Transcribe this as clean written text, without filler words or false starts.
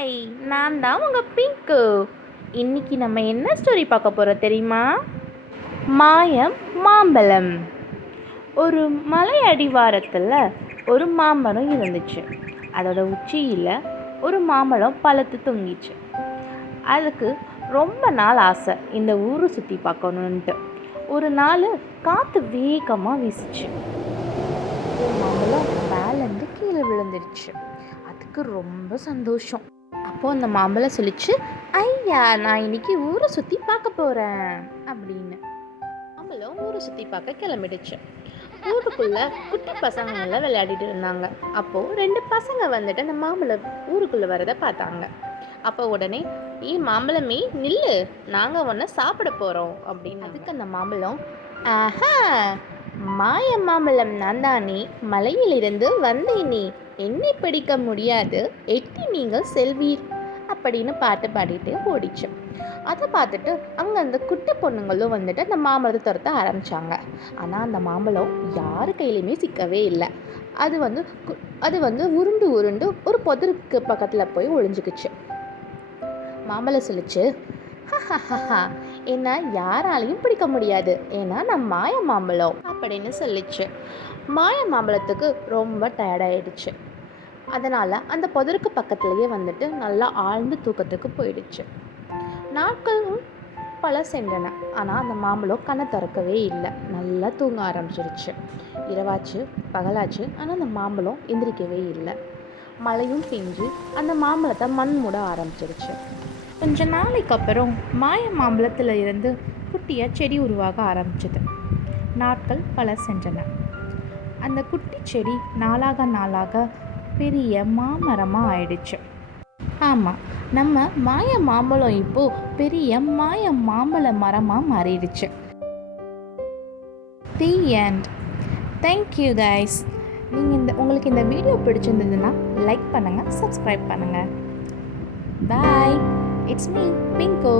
Hi, நான் தான் உங்கள் பிங்க்கு. இன்னைக்கு நம்ம என்ன ஸ்டோரி பார்க்க போகிறோம் தெரியுமா? மாயம் மாம்பழம். ஒரு மலை அடிவாரத்தில் ஒரு மாமரம் இருந்துச்சு. அதோட உச்சியில் ஒரு மாம்பழம் பழுத்து தொங்கிச்சு. அதுக்கு ரொம்ப நாள் ஆசை இந்த ஊரை சுற்றி பார்க்கணுன்ட்டு. ஒரு நாள் காற்று வேகமாக வீசிச்சு. மாம்பழம் மேலேருந்து கீழே விழுந்துருச்சு. அதுக்கு ரொம்ப சந்தோஷம். அப்போது அந்த மாம்பழம் சொல்லிச்சு, ஐயா, நான் இன்னைக்கு ஊரை சுற்றி பார்க்க போகிறேன் அப்படின்னு. மாம்பழம் ஊரை சுற்றி பார்க்க கிளம்பிடுச்சு. ஊருக்குள்ளே குட்டி பசங்க எல்லாம் விளையாடிட்டு இருந்தாங்க. அப்போது 2 பசங்க வந்துட்டு அந்த மாம்பழம் ஊருக்குள்ளே வரதை பார்த்தாங்க. அப்போ உடனே, மாம்பழமே நில்லு, நாங்கள் ஒன்றை சாப்பிட போகிறோம் அப்படின்னு. அதுக்கு அந்த மாம்பழம், ஆஹா, மாய மாம்பழம் நான் தானே, மலையிலிருந்து வந்தேனே, என்னை பிடிக்க முடியாது, எட்டி நீங்கள் செல்வீர் அப்படின்னு பாட்டு பாடிட்டு ஓடிச்சு. அதை பார்த்துட்டு அங்கே அந்த குட்டி பொண்ணுங்களும் வந்துட்டு அந்த மாம்பழத்தை துரத்த ஆரம்பித்தாங்க. ஆனால் அந்த மாம்பழம் யார் கையிலையுமே சிக்கவே இல்லை. அது வந்து உருண்டு உருண்டு ஒரு புதருக்கு பக்கத்தில் போய் ஒளிஞ்சுக்குச்சு. மாம்பழம் சொல்லிச்சு, என்ன யாராலையும் பிடிக்க முடியாது, ஏன்னா நான் மாய மாம்பழம் அப்படின்னு சொல்லிச்சு. மாய மாம்பழத்துக்கு ரொம்ப டயர்டாயிடுச்சு. அதனால் அந்த புதருக்கு பக்கத்துலேயே வந்துட்டு நல்லா ஆழ்ந்து தூக்கத்துக்கு போயிடுச்சு. நாட்களும் பல சென்றன. ஆனால் அந்த மாம்பழம் கண்ணை திறக்கவே இல்லை. நல்லா தூங்க ஆரம்பிச்சிருச்சு. இரவாச்சு பகலாச்சு, ஆனால் அந்த மாம்பழம் எந்திரிக்கவே இல்லை. மழையும் பெஞ்சு அந்த மாம்பழத்தை மண் மூட ஆரம்பிச்சிருச்சு. கொஞ்ச நாளைக்கு அப்புறம் மாய மாம்பழத்தில் இருந்து குட்டியாக செடி உருவாக ஆரம்பிச்சது. நாட்கள் பல சென்றன. அந்த குட்டி செடி நாளாக நாளாக பெரிய மாமரமாக ஆயிடுச்சு. ஆமாம், நம்ம மாய மாம்பழம் இப்போது பெரிய மாய மாம்பழ மரமாக மாறிடுச்சு. The end. Thank you guys. உங்களுக்கு இந்த வீடியோ பிடிச்சிருந்ததுன்னா லைக் பண்ணுங்கள், சப்ஸ்கிரைப் பண்ணுங்கள். பாய். It's me, Pinko.